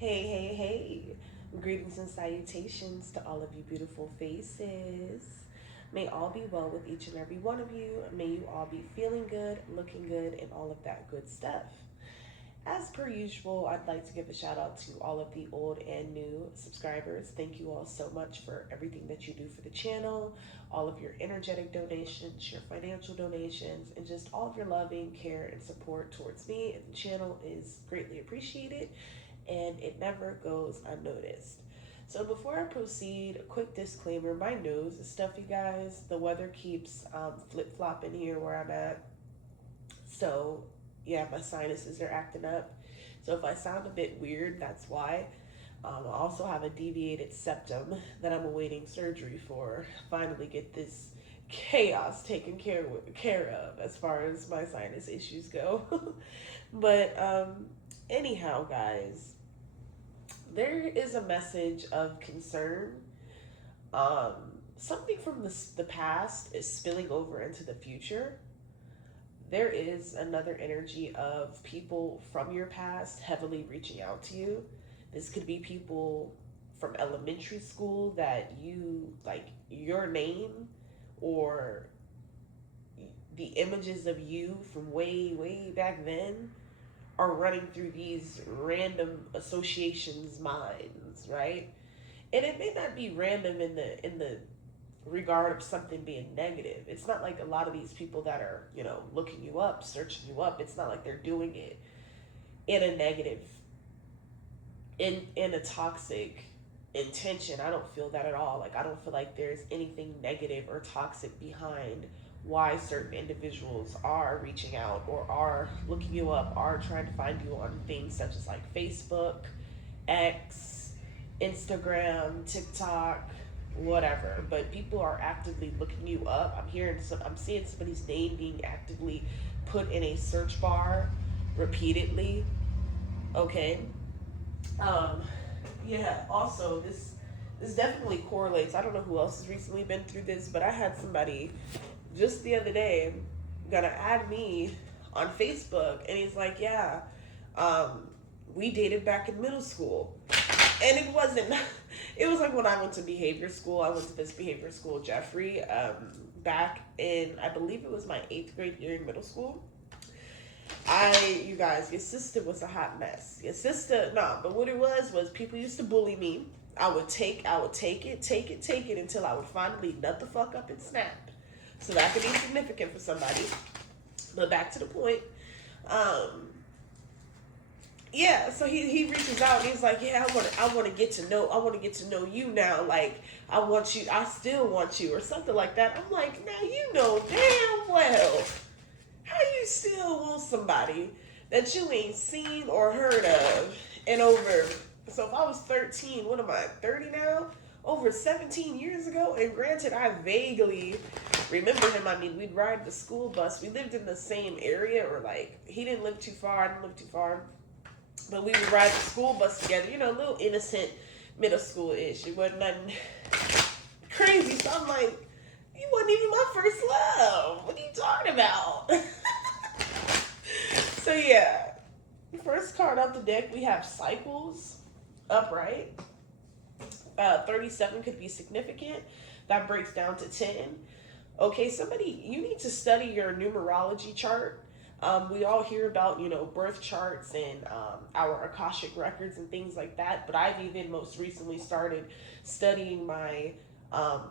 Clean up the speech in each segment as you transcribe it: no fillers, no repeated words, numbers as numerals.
Hey, hey, hey. Greetings and salutations to all of you beautiful faces. May all be well with each and every one of you. May you all be feeling good, looking good, and all of that good stuff. As per usual, I'd like to give a shout out to all of the old and new subscribers. Thank you all so much for everything that you do for the channel, all of your energetic donations, your financial donations, and just all of your loving care and support towards me and the channel is greatly appreciated, and it never goes unnoticed. So before I proceed, a quick disclaimer: my nose is stuffy, guys. The weather keeps flip flopping here where I'm at, so yeah, my sinuses are acting up. So if I sound a bit weird, that's why. I also have a deviated septum that I'm awaiting surgery for. Finally, get this chaos taken care of as far as my sinus issues go. But anyhow, guys, there is a message of concern. Um, Something from the past is spilling over into the future. There is another energy of people from your past heavily reaching out to you. This could be people from elementary school that you like your name, or the images of you from way, way back then are running through these random associations' minds, right? And it may not be random in the regard of something being negative. It's not like a lot of these people that are, looking you up, searching you up. It's not like they're doing it in a negative, in a toxic intention. I don't feel that at all. Like, I don't feel like there's anything negative or toxic behind why certain individuals are reaching out or are looking you up, are trying to find you on things such as like Facebook, X, Instagram, TikTok, whatever. But people are actively looking you up. I'm seeing somebody's name being actively put in a search bar repeatedly. Okay. Um, yeah. Also, this definitely correlates. I don't know who else has recently been through this, but I had somebody just the other day gonna add me on Facebook, and he's like, "Yeah, um, we dated back in middle school," and it wasn't. It was like when I went to behavior school. I went to this behavior school, Jeffrey, back in, I believe it was my 8th grade year in middle school. You guys, your sister was a hot mess. Your sister, no, but what it was people used to bully me. I would take it until I would finally nut the fuck up and snap. So that could be significant for somebody. But back to the point. Um, yeah, so he reaches out and he's like, "Yeah, I want to get to know you now. Like, I still want you," or something like that. I'm like, "Now you know damn well how you still want somebody that you ain't seen or heard of and over." So if I was 13, what am I, 30 now? Over 17 years ago, and granted, I vaguely remember him. I mean, we'd ride the school bus. We lived in the same area, or like, he didn't live too far, I didn't live too far. But we would ride the school bus together, a little innocent middle school ish. It wasn't nothing crazy. So I'm like, "You wasn't even my first love. What are you talking about?" So yeah, first card out the deck, we have cycles upright. 37 could be significant. That breaks down to 10. Okay, somebody, you need to study your numerology chart. We all hear about, birth charts and our Akashic records and things like that. But I've even most recently started studying um,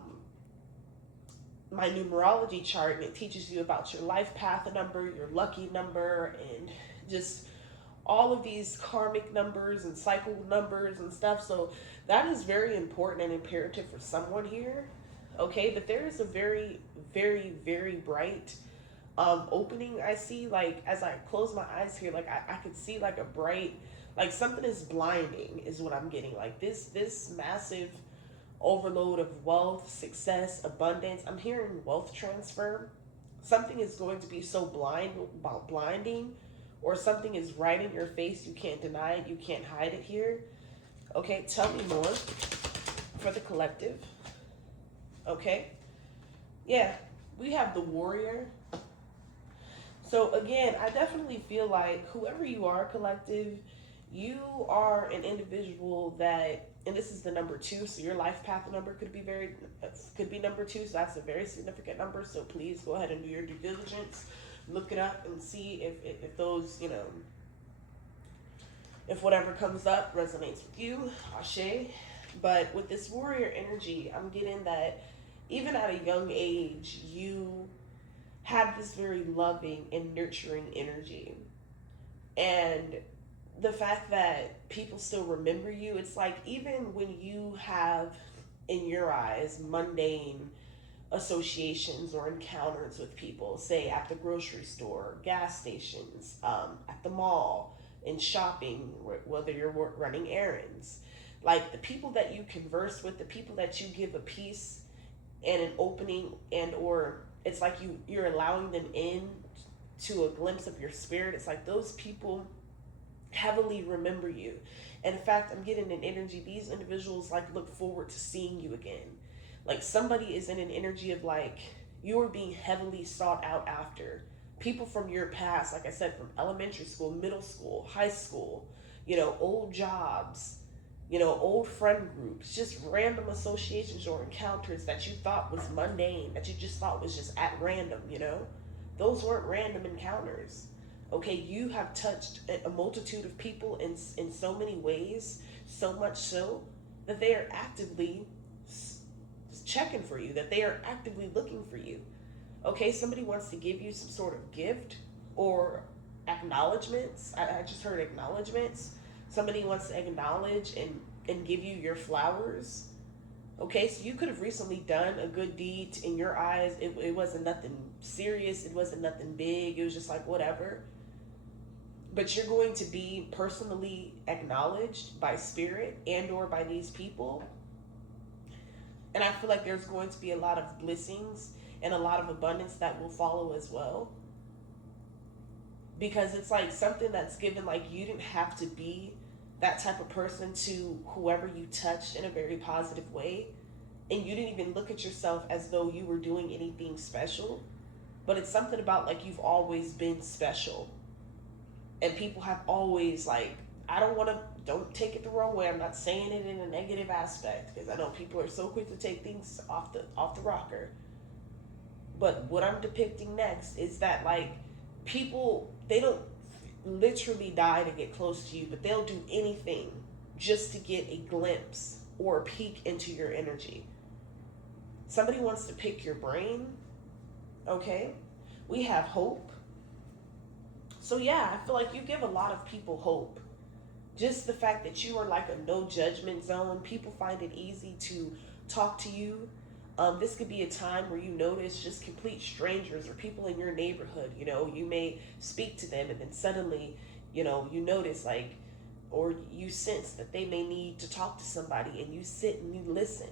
my numerology chart, and it teaches you about your life path number, your lucky number, and just all of these karmic numbers and cycle numbers and stuff. So that is very important and imperative for someone here. Okay, but there is a very, very, very bright opening. I see, like, as I close my eyes here, like I could see like a bright, like something is blinding is what I'm getting. Like this massive overload of wealth, success, abundance. I'm hearing wealth transfer. Something is going to be so blinding, or something is right in your face. You can't deny it. You can't hide it here. Okay, tell me more for the collective. Okay, yeah, we have the warrior. So again, I definitely feel like whoever you are, collective, You are an individual that, and this is the number two, so your life path number could be number two, so that's a very significant number. So please go ahead and do your due diligence, look it up, and see if those, if whatever comes up resonates with you, Ashe. But with this warrior energy, I'm getting that even at a young age, you had this very loving and nurturing energy. And the fact that people still remember you, it's like even when you have, in your eyes, mundane associations or encounters with people, say at the grocery store, gas stations, at the mall, in shopping, whether you're running errands, like the people that you converse with, the people that you give a piece and an opening, and or it's like you're allowing them in to a glimpse of your spirit. It's like those people heavily remember you. And in fact, I'm getting an energy, these individuals like look forward to seeing you again. Like somebody is in an energy of like you are being heavily sought out after. People from your past, like I said, from elementary school, middle school, high school, old jobs, old friend groups, just random associations or encounters that you thought was mundane, that you just thought was just at random. Those weren't random encounters. Okay, you have touched a multitude of people in so many ways, so much so that they are actively checking for you, that they are actively looking for you. Okay, somebody wants to give you some sort of gift or acknowledgments. I just heard acknowledgments. Somebody wants to acknowledge and give you your flowers. Okay, so you could have recently done a good deed in your eyes. It wasn't nothing serious. It wasn't nothing big. It was just like whatever. But you're going to be personally acknowledged by spirit and or by these people. And I feel like there's going to be a lot of blessings and a lot of abundance that will follow as well. Because it's like something that's given, like you didn't have to be that type of person to whoever you touched in a very positive way. And you didn't even look at yourself as though you were doing anything special. But it's something about like you've always been special. And people have always like, don't take it the wrong way. I'm not saying it in a negative aspect because I know people are so quick to take things off the rocker. But what I'm depicting next is that like people, they don't literally die to get close to you, but they'll do anything just to get a glimpse or a peek into your energy. Somebody wants to pick your brain. Okay, we have hope. So yeah, I feel like you give a lot of people hope. Just the fact that you are like a no judgment zone, people find it easy to talk to you. This could be a time where you notice just complete strangers or people in your neighborhood. You may speak to them and then suddenly, you notice like, or you sense that they may need to talk to somebody, and you sit and you listen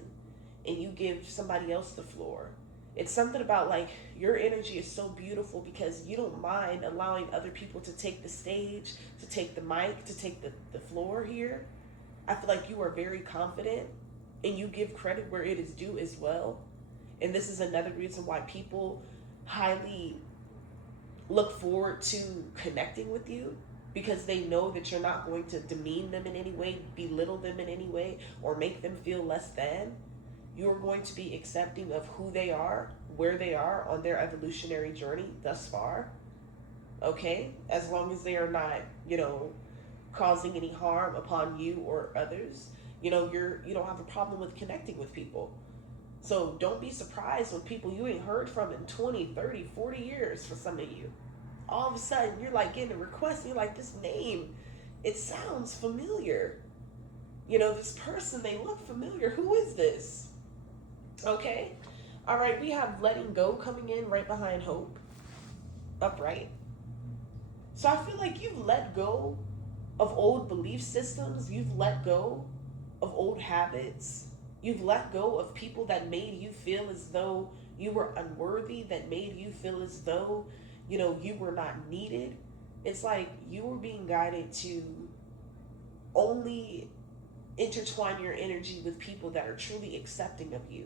and you give somebody else the floor. It's something about like your energy is so beautiful because you don't mind allowing other people to take the stage, to take the mic, to take the floor here. I feel like you are very confident and you give credit where it is due as well. And this is another reason why people highly look forward to connecting with you, because they know that you're not going to demean them in any way, belittle them in any way, or make them feel less than. You're going to be accepting of who they are, where they are on their evolutionary journey thus far. Okay? As long as they are not, causing any harm upon you or others, you don't have a problem with connecting with people. So don't be surprised when people you ain't heard from in 20, 30, 40 years for some of you. All of a sudden, you're like getting a request, and you're like, this name, it sounds familiar. This person, they look familiar. Who is this? Okay. All right, we have letting go coming in right behind hope. Upright. So I feel like you've let go of old belief systems. You've let go of old habits. You've let go of people that made you feel as though you were unworthy, that made you feel as though, you were not needed. It's like you were being guided to only intertwine your energy with people that are truly accepting of you,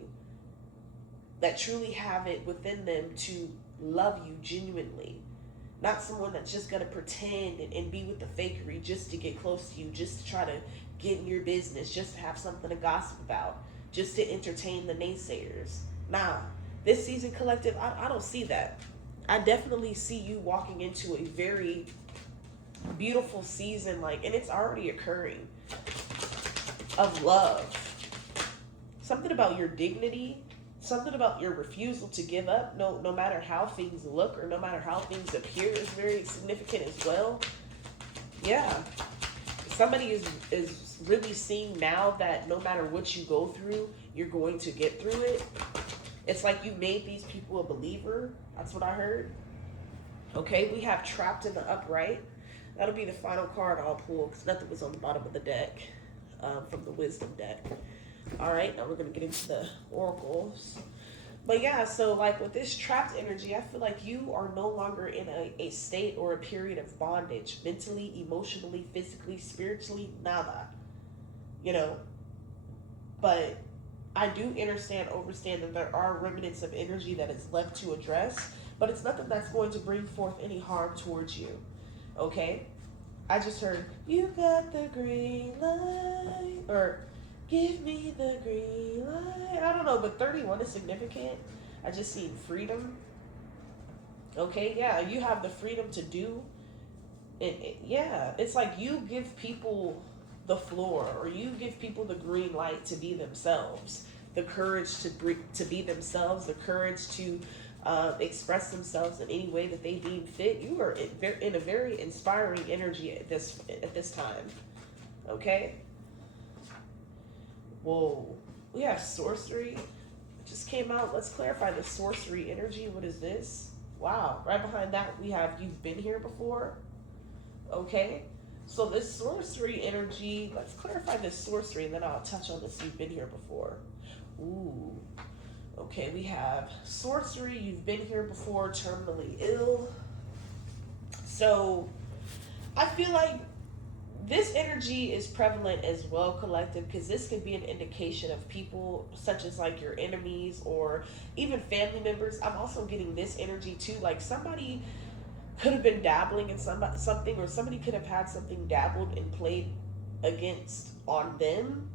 that truly have it within them to love you genuinely. Not someone that's just going to pretend and be with the fakery just to get close to you, just to try to get in your business, just to have something to gossip about, just to entertain the naysayers. Nah, this season, collective, I don't see that. I definitely see you walking into a very beautiful season, like, and it's already occurring, of love. Something about your dignity, something about your refusal to give up, no matter how things look or no matter how things appear, is very significant as well. Yeah. Somebody is really seeing now that no matter what you go through, you're going to get through it. It's like you made these people a believer. That's what I heard. Okay, we have trapped in the upright. That'll be the final card I'll pull because nothing was on the bottom of the deck from the wisdom deck. All right, now we're going to get into the oracles. But yeah, so like with this trapped energy, I feel like you are no longer in a state or a period of bondage, mentally, emotionally, physically, spiritually, nada. You know, but I do understand that there are remnants of energy that is left to address, but it's nothing that's going to bring forth any harm towards you. Okay? I just heard, you got the green light, or give me the green light. I don't know, but 31 is significant. I just seen freedom. Okay, yeah, you have the freedom to do it. Yeah, it's like you give people the floor, or you give people the green light to be themselves, the courage to be themselves, the courage to express themselves in any way that they deem fit. You are in a very inspiring energy at this time. Okay. Whoa, we have sorcery. It just came out. Let's clarify the sorcery energy. What is this? Wow. Right behind that, we have you've been here before. Okay. So this sorcery energy, let's clarify this sorcery and then I'll touch on this you've been here before. Ooh. Okay, we have sorcery, you've been here before, terminally ill. So I feel like this energy is prevalent as well, collective, because this could be an indication of people such as like your enemies or even family members. I'm also getting this energy too, like somebody could have been dabbling in something, or somebody could have had something dabbled and played against on them,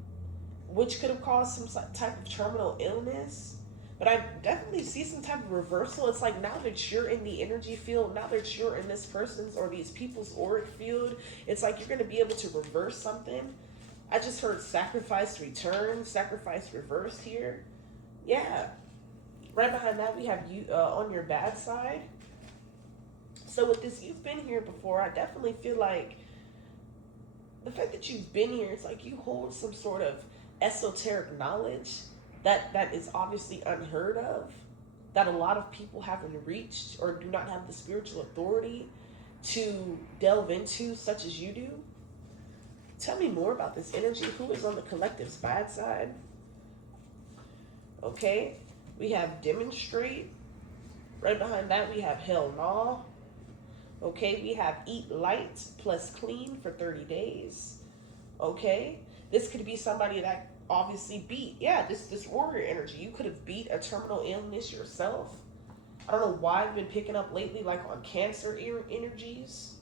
which could have caused some type of terminal illness. But I definitely see some type of reversal. It's like now that you're in the energy field, now that you're in this person's or these people's auric field, it's like you're going to be able to reverse something. I just heard sacrifice return, sacrifice reversed here. Yeah. Right behind that, we have you on your bad side. So with this, you've been here before. I definitely feel like the fact that you've been here, it's like you hold some sort of esoteric knowledge that is obviously unheard of, that a lot of people haven't reached or do not have the spiritual authority to delve into, such as you do. Tell me more about this energy. Who is on the collective's bad side? Okay, we have demonstrate. Right behind that, we have hell nah. Okay, we have eat light plus clean for 30 days. Okay, this could be somebody that obviously beat, this warrior energy. You could have beat a terminal illness yourself. I don't know why I've been picking up lately, like on cancer energies,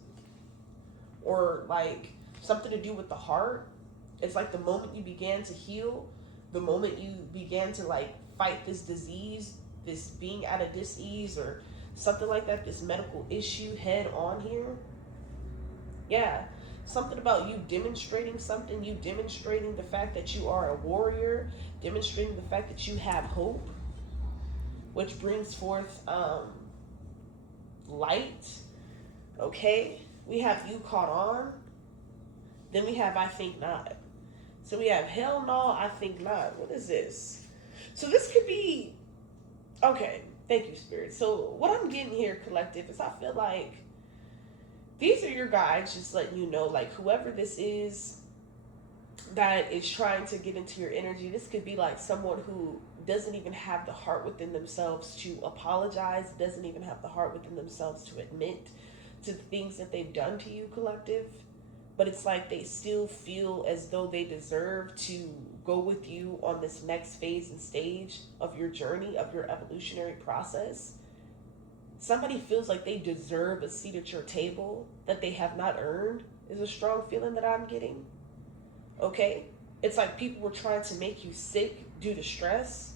or like something to do with the heart. It's like the moment you began to heal, the moment you began to like fight this disease, this being at a dis-ease or something like that, this medical issue head on here. Yeah. Something about you demonstrating something, you demonstrating the fact that you are a warrior, demonstrating the fact that you have hope, which brings forth light. Okay, we have you caught on. Then we have I think not. So we have hell no, I think not. What is this? So this could be, okay, thank you, Spirit. So what I'm getting here, collective, is I feel like these are your guides just letting you know, like, whoever this is that is trying to get into your energy, this could be like someone who doesn't even have the heart within themselves to apologize, doesn't even have the heart within themselves to admit to the things that they've done to you, collective. But it's like they still feel as though they deserve to go with you on this next phase and stage of your journey, of your evolutionary process. Somebody feels like they deserve a seat at your table that they have not earned, is a strong feeling that I'm getting. Okay? It's like people were trying to make you sick due to stress.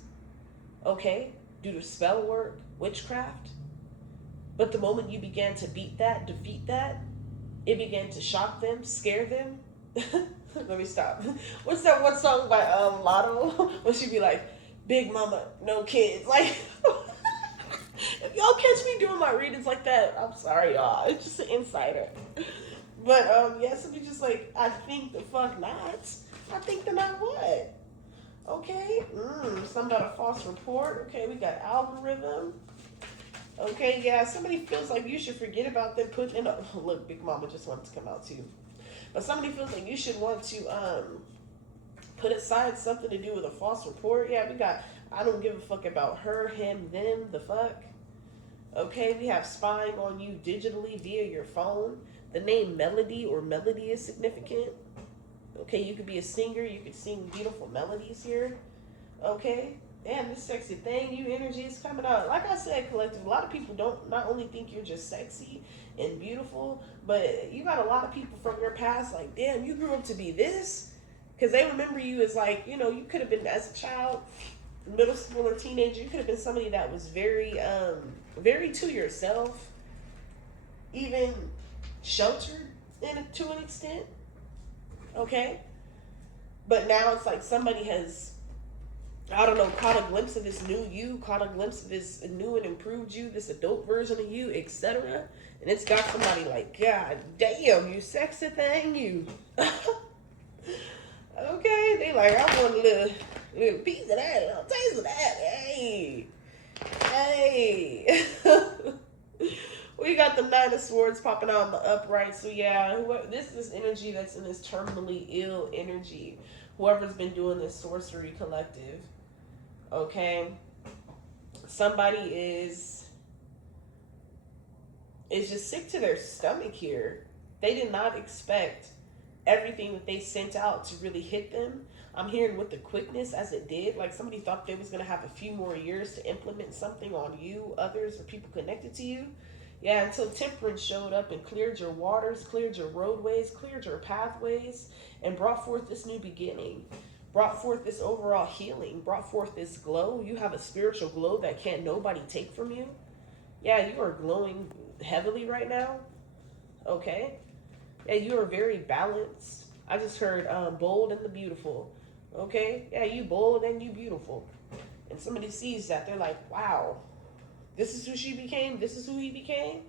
Okay? Due to spell work, witchcraft. But the moment you began to beat that, defeat that, it began to shock them, scare them. Let me stop. What's that one song by Lotto? Where she be like, "Big Mama, no kids." Like, if y'all catch me doing my readings like that, I'm sorry, y'all. It's just an insider. But yeah, somebody just like, I think the fuck not. I think the not what? Okay, something about a false report. Okay, we got algorithm. Okay, yeah, somebody feels like you should forget about them putting in a look. Big Mama just wanted to come out too, but somebody feels like you should want to put aside something to do with a false report. Yeah, we got I don't give a fuck about her, him, them, the fuck. Okay, we have spying on you digitally via your phone. The name Melody or Melody is significant. Okay, you could be a singer, you could sing beautiful melodies here. Okay, damn, this sexy thing, you energy is coming out. Like I said, collective, a lot of people don't not only think you're just sexy and beautiful, but you got a lot of people from your past like, damn, you grew up to be this? Because they remember you as like, you know, you could have been as a child, middle school or teenager, you could have been somebody that was very to yourself, even sheltered to an extent. Okay? But now it's like somebody has, I don't know, caught a glimpse of this new you, caught a glimpse of this new and improved you, this adult version of you, etc. And it's got somebody like, God damn, you sexy thing, you. Okay, they like, I want a little piece of that, a little taste of that. Hey. Hey. We got the Nine of Swords popping out in the upright. So yeah, this is energy that's in this terminally ill energy. Whoever's been doing this sorcery collective. Okay? Somebody is just sick to their stomach here. They did not expect everything that they sent out to really hit them. I'm hearing with the quickness as it did, like somebody thought they was going to have a few more years to implement something on you, others, or people connected to you. Yeah, until Temperance showed up and cleared your waters, cleared your roadways, cleared your pathways, and brought forth this new beginning. Brought forth this overall healing, brought forth this glow. You have a spiritual glow that can't nobody take from you. Yeah, you are glowing heavily right now. Okay? Yeah, you are very balanced. I just heard bold and the beautiful. Okay? Yeah, you bold and you beautiful. And somebody sees that, they're like, wow, this is who she became, this is who he became.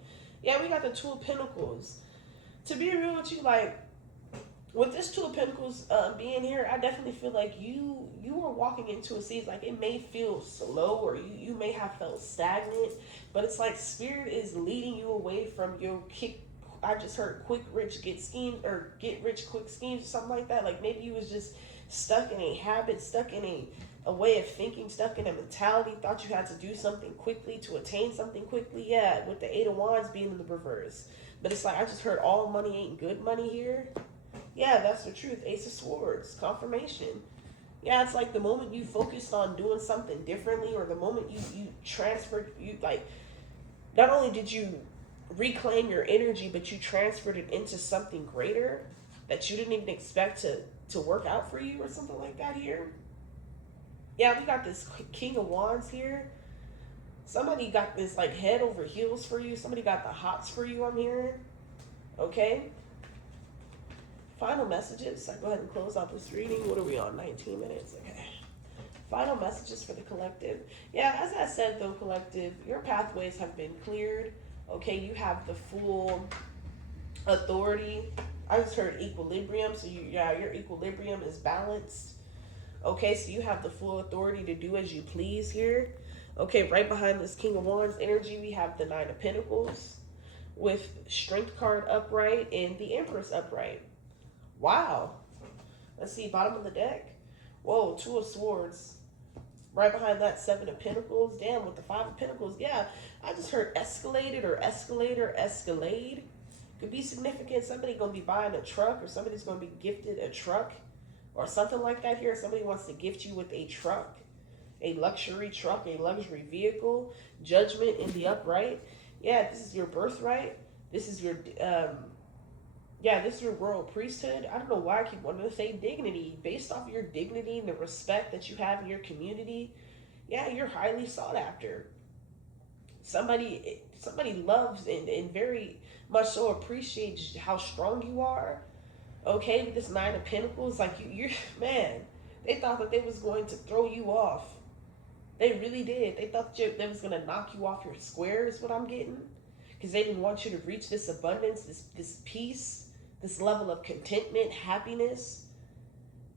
Yeah, we got the Two of Pentacles. To be real with you, like, with this Two of Pentacles being here, I definitely feel like you are walking into a season, like it may feel slow or you may have felt stagnant, but it's like Spirit is leading you away from your I just heard quick rich get schemes or get rich quick schemes or something like that. Like maybe you was just stuck in a habit, stuck in a way of thinking, stuck in a mentality, thought you had to do something quickly to attain something quickly. Yeah, with the Eight of Wands being in the reverse. But it's like I just heard all money ain't good money here. Yeah, that's the truth. Ace of Swords, confirmation. Yeah, it's like the moment you focused on doing something differently, or the moment you transferred, you like, not only did you reclaim your energy, but you transferred it into something greater that you didn't even expect to work out for you or something like that here. Yeah, we got this King of Wands here. Somebody got this like head over heels for you. Somebody got the hots for you, I'm hearing. Okay. Final messages. I go ahead and close out this reading. What are we on? 19 minutes. Okay. Final messages for the collective. Yeah, as I said though, collective, your pathways have been cleared. Okay, you have the full authority. I just heard equilibrium. So your equilibrium is balanced. Okay, so you have the full authority to do as you please here. Okay, right behind this King of Wands energy, we have the Nine of Pentacles with Strength card upright and the Empress upright. Wow. Let's see, bottom of the deck. Whoa, Two of Swords. Right behind that, Seven of Pentacles. Damn, with the Five of Pentacles. Yeah, I just heard escalated or escalator, escalade. Could be significant. Somebody going to be buying a truck, or somebody's going to be gifted a truck or something like that here. Somebody wants to gift you with a truck, a luxury truck, a luxury vehicle. Judgment in the upright. Yeah, this is your birthright. This is your this is your royal priesthood. I don't know why I keep wanting to say dignity. Based off of your dignity and the respect that you have in your community, yeah, you're highly sought after. Somebody loves and very much so appreciates how strong you are. Okay, with this Nine of Pentacles, like you're man, they thought that they was going to throw you off. They really did. They thought they was gonna knock you off your square. Is what I'm getting, because they didn't want you to reach this abundance, this peace, this level of contentment, happiness.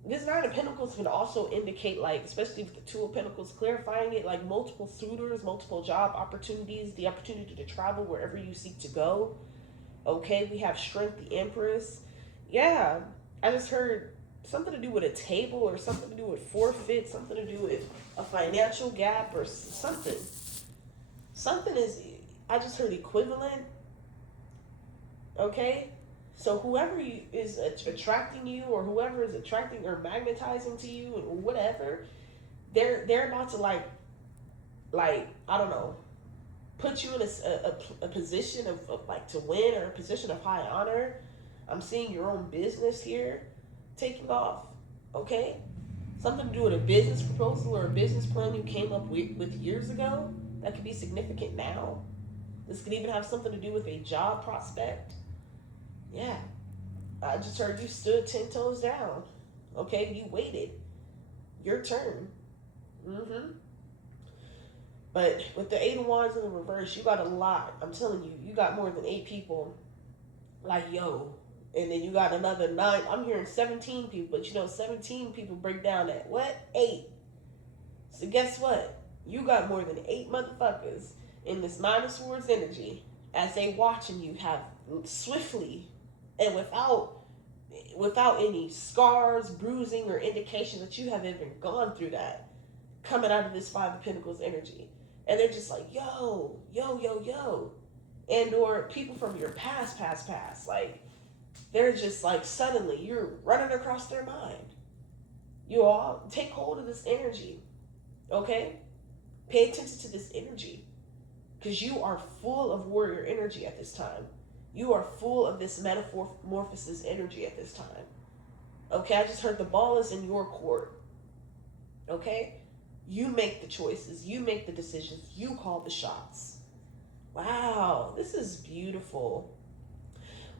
This Nine of Pentacles can also indicate, like, especially with the Two of Pentacles clarifying it, like multiple suitors, multiple job opportunities, the opportunity to travel wherever you seek to go. Okay, we have Strength, the Empress. Yeah, I just heard something to do with a table or something to do with forfeit, something to do with a financial gap or something. Something is, I just heard equivalent. Okay, so whoever is attracting you, or whoever is attracting or magnetizing to you, or whatever, they're about to like I don't know, put you in a position of like to win, or a position of high honor. I'm seeing your own business here taking off. Okay, something to do with a business proposal or a business plan you came up with years ago that could be significant now. This could even have something to do with a job prospect. Yeah, I just heard you stood 10 toes down. Okay, you waited. Your turn. Mm-hmm. But with the Eight of Wands in the reverse, you got a lot. I'm telling you, you got more than 8 people. Like, yo. And then you got another 9. I'm hearing 17 people. But you know, 17 people break down at what? 8. So guess what? You got more than 8 motherfuckers in this Nine of Swords energy as they watching you have swiftly and without any scars, bruising, or indication that you have even gone through that, coming out of this Five of Pentacles energy. And they're just like, yo, yo, yo, yo. And or people from your past, like, they're just like, suddenly you're running across their mind. You all take hold of this energy, okay? Pay attention to this energy, because you are full of warrior energy at this time. You are full of this metamorphosis energy at this time. Okay, I just heard the ball is in your court. Okay? You make the choices. You make the decisions. You call the shots. Wow, this is beautiful.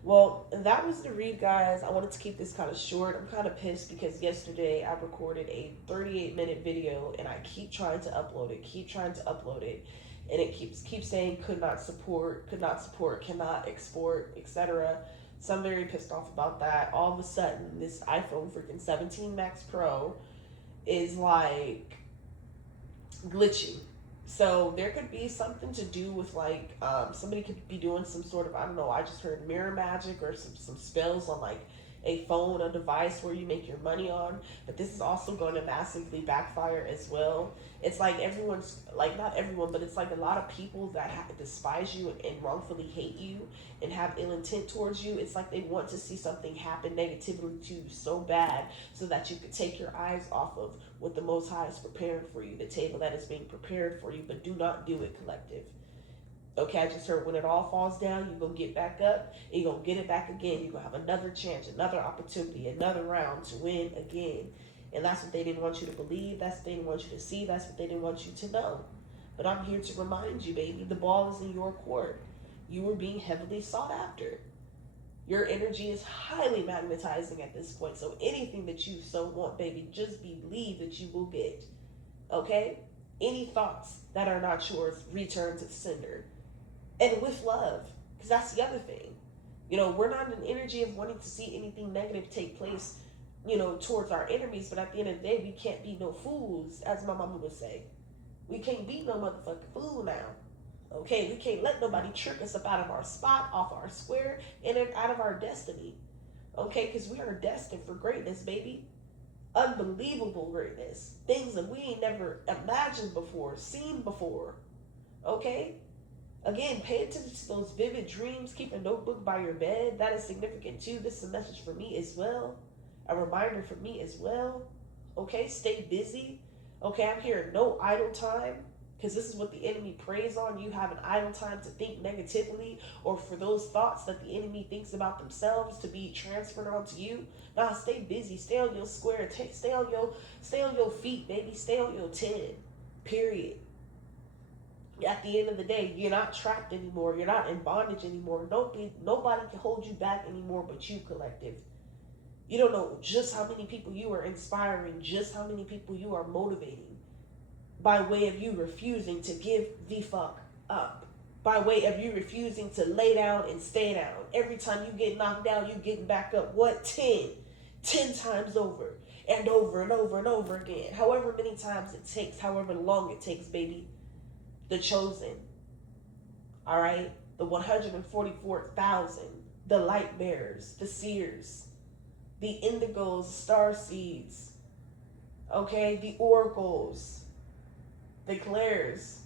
Well, that was the read, guys. I wanted to keep this kind of short. I'm kind of pissed because yesterday I recorded a 38-minute video and I keep trying to upload it, and it keeps saying could not support, cannot export, etc. So I'm very pissed off about that. All of a sudden, this iPhone freaking 17 Max Pro is like glitching. So there could be something to do with like somebody could be doing some sort of, I don't know, I just heard mirror magic or some spells on like a phone, a device where you make your money on. But this is also going to massively backfire as well. It's like everyone's, like, not everyone, but it's like a lot of people that despise you and wrongfully hate you and have ill intent towards you. It's like they want to see something happen negatively to you so bad so that you could take your eyes off of what the Most High is preparing for you, the table that is being prepared for you. But do not do it, collective. Okay, I just heard when it all falls down, you're going to get back up and you're going to get it back again. You're going to have another chance, another opportunity, another round to win again. And that's what they didn't want you to believe. That's what they didn't want you to see. That's what they didn't want you to know. But I'm here to remind you, baby, the ball is in your court. You are being heavily sought after. Your energy is highly magnetizing at this point. So anything that you so want, baby, just believe that you will get. Okay? Any thoughts that are not yours, return to the sender. And with love, because that's the other thing. You know, we're not in an energy of wanting to see anything negative take place, you know, towards our enemies. But at the end of the day, we can't be no fools, as my mama would say. We can't be no motherfucking fool now. Okay, we can't let nobody trick us up out of our spot, off our square, and out of our destiny. Okay, because we are destined for greatness, baby. Unbelievable greatness. Things that we ain't never imagined before, seen before. Okay? Again, pay attention to those vivid dreams. Keep a notebook by your bed. That is significant too. This is a message for me as well. A reminder for me as well. Okay, stay busy. Okay, I'm hearing no idle time. Because this is what the enemy preys on. You have an idle time to think negatively, or for those thoughts that the enemy thinks about themselves to be transferred onto you. Nah, stay busy. Stay on your square. Stay on your feet, baby. Stay on your 10. Period. At the end of the day, you're not trapped anymore. You're not in bondage anymore. Nobody can hold you back anymore but you, collective. You don't know just how many people you are inspiring, just how many people you are motivating by way of you refusing to give the fuck up. By way of you refusing to lay down and stay down. Every time you get knocked down, you getting back up. What? 10. 10 times over. And over and over and over again. However many times it takes, however long it takes, baby. The chosen. Alright? The 144,000. The light bearers. The seers. The indigos, star seeds. Okay? The oracles. The clairs.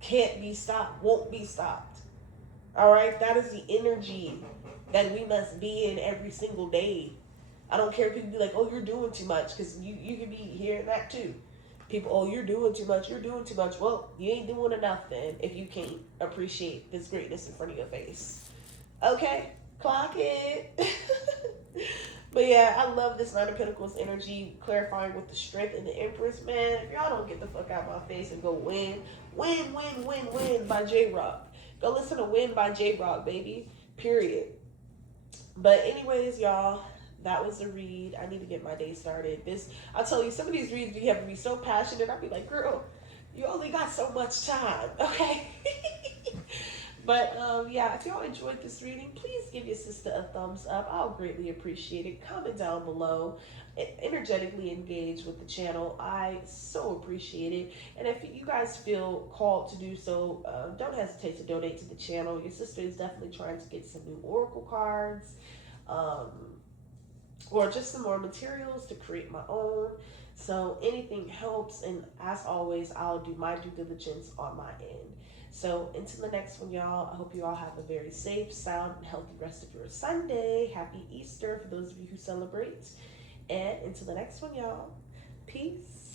Can't be stopped. Won't be stopped. Alright? That is the energy that we must be in every single day. I don't care if people be like, oh, you're doing too much. Because you can be hearing that too. People, oh, you're doing too much. You're doing too much. Well, you ain't doing enough then if you can't appreciate this greatness in front of your face. Okay? Clock it. But yeah, I love this Nine of Pentacles energy, clarifying with the Strength and the Empress. Man, if y'all don't get the fuck out of my face and go win by J-Rock. Go listen to Win by J-Rock, baby. Period. But anyways, y'all, that was the read. I need to get my day started. I'll tell you, some of these reads, you have to be so passionate. I'll be like, girl, you only got so much time, okay? But yeah, if y'all enjoyed this reading, please give your sister a thumbs up. I'll greatly appreciate it. Comment down below. Energetically engage with the channel. I so appreciate it. And if you guys feel called to do so, don't hesitate to donate to the channel. Your sister is definitely trying to get some new oracle cards, or just some more materials to create my own. So anything helps. And as always, I'll do my due diligence on my end. So until the next one, y'all, I hope you all have a very safe, sound, and healthy rest of your Sunday. Happy Easter for those of you who celebrate. And until the next one, y'all, peace.